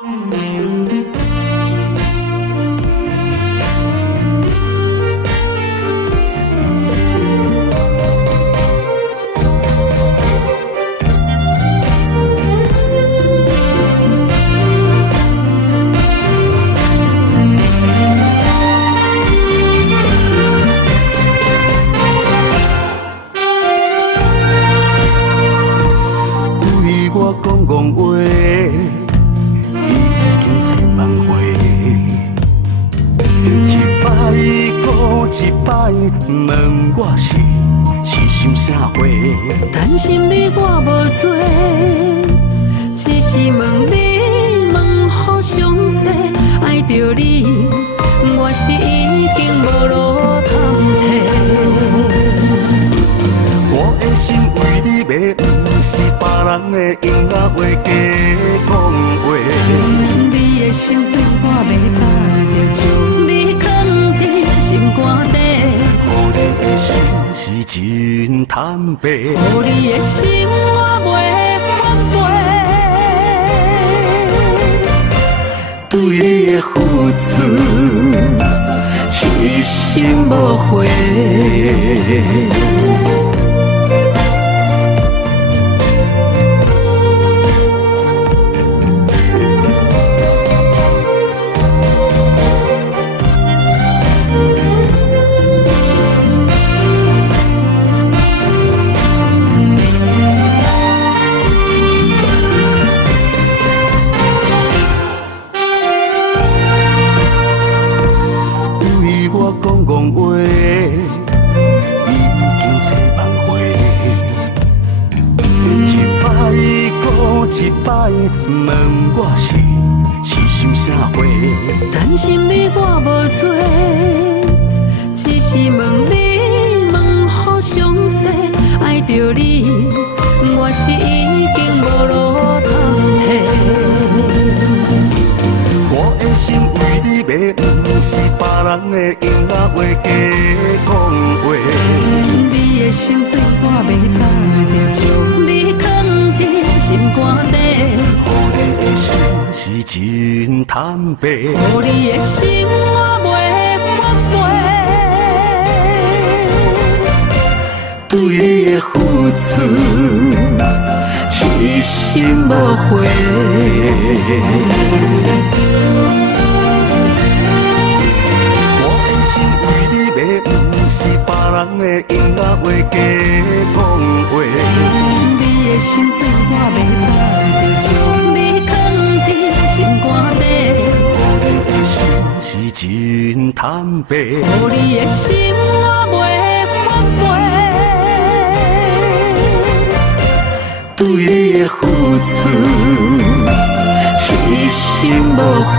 讲话已经千万回，一摆搁一摆问我是心啥货。担心你我无做，只是问你问好详细，爱着你，我是已经无路通退。我的心为你卖，不是别人的用仔话假讲话。你的心对我袂早就将你藏伫心肝底，予你的心是真坦白，予你的心我袂反背，对你的付出痴心无悔。讲话已经千万回，一摆搁一摆问我是心啥货。担心你我无做，只是问你问好详细，爱着你，我是已经无路通退。我的心为你卖，不是别人的用仔话假讲话。你的心对我袂早就将你藏伫心肝底，予你的心是真坦白，予你的心我袂反背，对你的付出痴心无悔。人的用仔话假讲话，你的心对我袂早就将你藏伫心肝底，予你的心是真坦白，予你的心我袂反背，对你的付出痴心无悔。